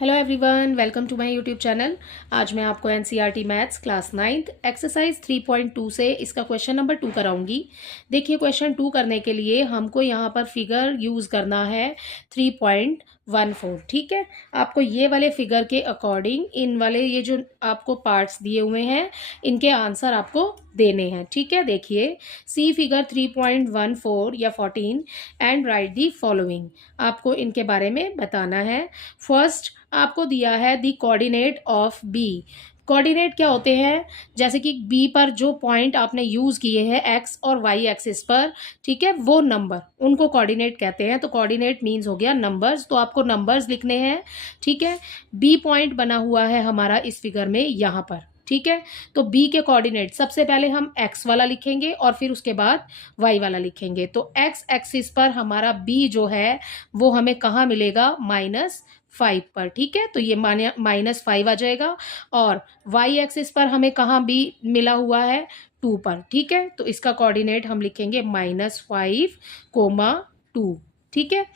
Hello everyone, welcome to my YouTube channel. आज मैं आपको NCERT maths class 9th exercise 3.2 से इसका क्वेश्चन नंबर 2 कराऊंगी। देखिए, क्वेश्चन 2 करने के लिए हमको यहाँ पर फिगर यूज़ करना है 3.14। ठीक है, आपको ये वाले फिगर के अकॉर्डिंग इन वाले ये जो आपको पार्ट्स दिए हुए हैं इनके आंसर आपको देने हैं। ठीक है, देखिए, सी फिगर 3.14 या 14 एंड राइट दी फॉलोइंग। आपको इनके बारे में बताना है। फर्स्ट आपको दिया है the coordinate of B. Coordinate क्या होते हैं? जैसे कि बी पर जो पॉइंट आपने यूज किए हैं एक्स और वाई एक्सिस पर, ठीक है, वो नंबर उनको कोऑर्डिनेट कहते हैं। तो कोऑर्डिनेट मींस हो गया नंबर्स, तो आपको नंबर्स लिखने हैं। ठीक है, बी पॉइंट बना हुआ है हमारा इस फिगर में यहाँ पर। ठीक है, तो बी के कोऑर्डिनेट सबसे पहले हम एक्स वाला लिखेंगे और फिर उसके बाद वाई वाला लिखेंगे। तो एक्स एक्सिस पर हमारा बी जो है वो हमें कहाँ मिलेगा? -5 पर। ठीक है, तो ये -5 आ जाएगा। और वाई एक्सिस पर हमें कहाँ बी मिला हुआ है? 2 पर। ठीक है, तो इसका कोऑर्डिनेट हम लिखेंगे -5, 2। ठीक है,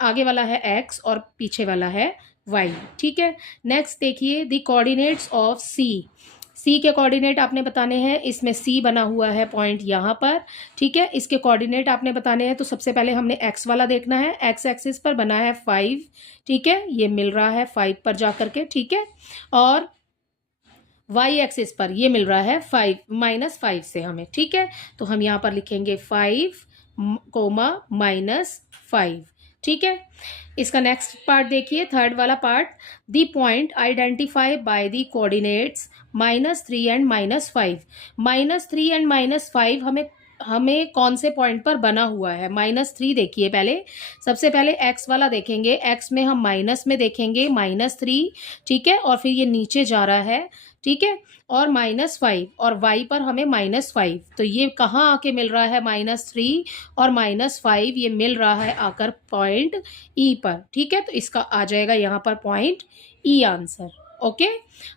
आगे वाला है एक्स और पीछे वाला है वाई। ठीक है, नेक्स्ट देखिए द कोऑर्डिनेट्स ऑफ सी। सी के कोऑर्डिनेट आपने बताने हैं। इसमें सी बना हुआ है पॉइंट यहाँ पर। ठीक है, इसके कोऑर्डिनेट आपने बताने हैं। तो सबसे पहले हमने एक्स वाला देखना है। एक्स एक्सिस पर बना है 5। ठीक है, ये मिल रहा है 5 पर जा करके। ठीक है, और वाई एक्सिस पर ये मिल रहा है 5 -5 से हमें। ठीक है, तो हम यहाँ पर लिखेंगे 5, -5। ठीक है, इसका नेक्स्ट पार्ट देखिए, थर्ड वाला part. The point identify by the coordinates -3 and -5। -3 and -5 हमें कौन से पॉइंट पर बना हुआ है? -3 देखिए, पहले सबसे पहले एक्स वाला देखेंगे। एक्स में हम माइनस में देखेंगे -3। ठीक है, और फिर ये नीचे जा रहा है। ठीक है, और -5 और y पर हमें -5। तो ये कहाँ आके मिल रहा है? -3 और -5 ये मिल रहा है आकर पॉइंट ई पर। ठीक है, तो इसका आ जाएगा यहाँ पर पॉइंट ई आंसर। ओके,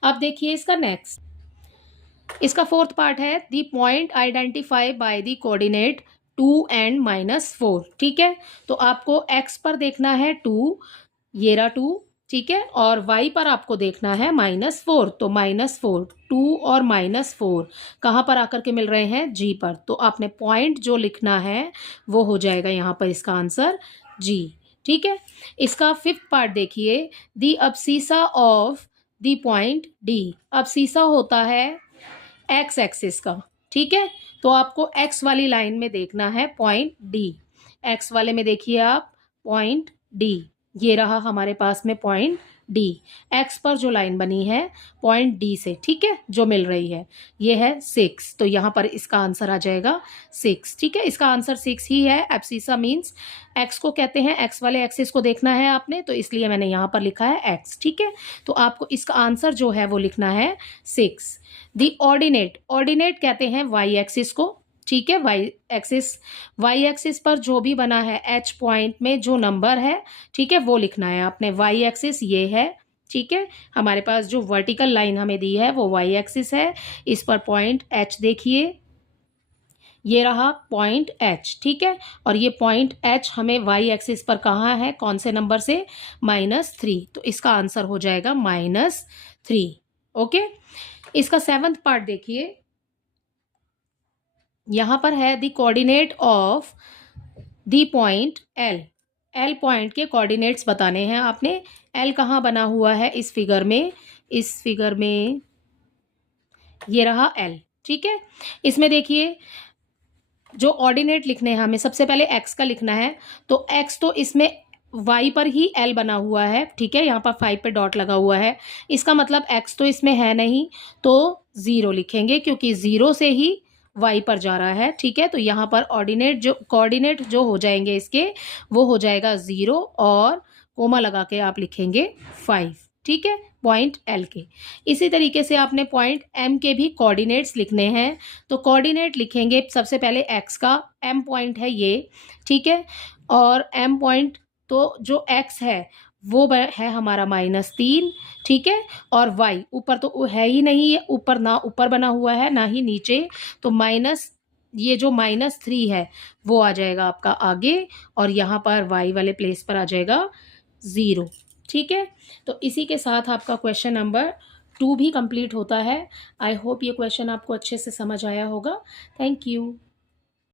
अब देखिए इसका नेक्स्ट, इसका फोर्थ पार्ट है the point identify by the coordinate 2 and -4। ठीक है, तो आपको एक्स पर देखना है 2, ये रहा 2। ठीक है, और y पर आपको देखना है -4। तो -4, 2 और -4 कहाँ पर आकर के मिल रहे हैं? जी पर। तो आपने पॉइंट जो लिखना है वो हो जाएगा यहाँ पर इसका आंसर जी। ठीक है, इसका फिफ्थ पार्ट देखिए, दी अब्सीसा ऑफ दी पॉइंट डी। अब्सीसा होता है एक्स एक्सिस का। ठीक है, तो आपको एक्स वाली लाइन में देखना है पॉइंट डी। एक्स वाले में देखिए आप पॉइंट डी, ये रहा हमारे पास में पॉइंट डी। एक्स पर जो लाइन बनी है पॉइंट डी से, ठीक है, जो मिल रही है, ये है 6। तो यहाँ पर इसका आंसर आ जाएगा 6। ठीक है, इसका आंसर 6 ही है। एब्सिसा मीन्स एक्स को कहते हैं, एक्स वाले एक्सिस को देखना है आपने, तो इसलिए मैंने यहाँ पर लिखा है एक्स। ठीक है, तो आपको इसका आंसर जो है वो लिखना है 6। दी ऑर्डिनेट, ऑर्डिनेट कहते हैं वाई एक्सिस को। ठीक है, वाई एक्सिस पर जो भी बना है एच पॉइंट में जो नंबर है, ठीक है, वो लिखना है आपने। वाई एक्सिस ये है। ठीक है, हमारे पास जो वर्टिकल लाइन हमें दी है वो वाई एक्सिस है। इस पर पॉइंट एच देखिए, ये रहा पॉइंट एच। ठीक है, और ये पॉइंट एच हमें वाई एक्सिस पर कहाँ है? कौन से नंबर से? -3। तो इसका आंसर हो जाएगा -3। ओके, इसका सेवंथ पार्ट देखिए, यहां पर है the coordinate of the point L. L point के कोऑर्डिनेट्स बताने हैं आपने। एल कहाँ बना हुआ है इस फिगर में? इस फिगर में ये रहा एल। ठीक है, इसमें देखिए जो ऑर्डिनेट लिखने हैं हमें, सबसे पहले एक्स का लिखना है। तो एक्स तो इसमें वाई पर ही एल बना हुआ है। ठीक है, यहाँ पर 5 पे डॉट लगा हुआ है, इसका मतलब एक्स तो इसमें है नहीं, तो 0 लिखेंगे क्योंकि 0 से ही वाई पर जा रहा है। ठीक है, तो यहाँ पर कोऑर्डिनेट जो हो जाएंगे इसके, वो हो जाएगा 0 और कोमा लगा के आप लिखेंगे 5। ठीक है, पॉइंट एल के। इसी तरीके से आपने पॉइंट एम के भी कोऑर्डिनेट्स लिखने हैं। तो कोऑर्डिनेट लिखेंगे सबसे पहले एक्स का, एम पॉइंट है ये। ठीक है, और एम पॉइंट तो जो एक्स है वो है हमारा -3। ठीक है, और वाई ऊपर तो है ही नहीं, है ऊपर, ना ऊपर बना हुआ है ना ही नीचे, तो ये जो -3 है वो आ जाएगा आपका आगे, और यहाँ पर वाई वाले प्लेस पर आ जाएगा 0। ठीक है, तो इसी के साथ आपका क्वेश्चन नंबर 2 भी कंप्लीट होता है। आई होप ये क्वेश्चन आपको अच्छे से समझ आया होगा। Thank you.